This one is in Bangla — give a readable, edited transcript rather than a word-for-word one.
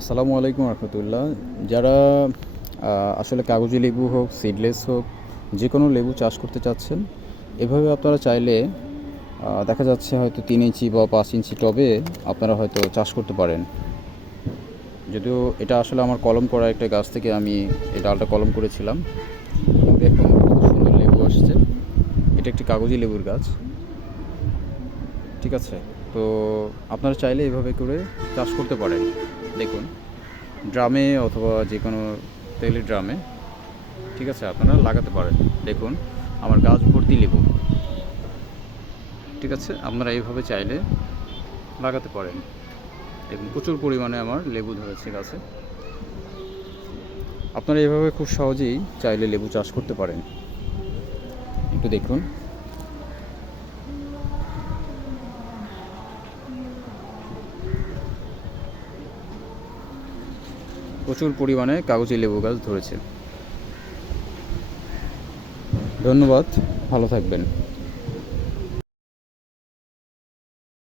আসসালামু আলাইকুম রহমতুল্লাহ। যারা আসলে কাগজি লেবু হোক, সিডলেস হোক, যে কোনো লেবু চাষ করতে চাচ্ছেন, এভাবে আপনারা চাইলে দেখা যাচ্ছে হয়তো 3 ইঞ্চি বা 5 ইঞ্চি টবে আপনারা হয়তো চাষ করতে পারেন। যদিও এটা আসলে আমার কলম করা একটা গাছ থেকে আমি এই ডালটা কলম করেছিলাম। দেখুন কত সুন্দর লেবু আসছে। এটা একটি কাগজি লেবুর গাছ, ঠিক আছে? তো আপনারা চাইলে এভাবে করে চাষ করতে পারেন। দেখুন, ড্রামে অথবা যে কোনো তেলের ড্রামে, ঠিক আছে, আপনারা লাগাতে পারেন। দেখুন আমার গাছ ভর্তি লেবু, ঠিক আছে? আপনারা এইভাবে চাইলে লাগাতে পারেন। দেখুন প্রচুর পরিমাণে আমার লেবু ধরেছে গাছে। আপনারা এভাবে খুব সহজেই চাইলে লেবু চাষ করতে পারেন। একটু দেখুন, প্রচুর পরিমাণে কাগজি লেবু গাছ ধরেছে। ধন্যবাদ, ভালো থাকবেন।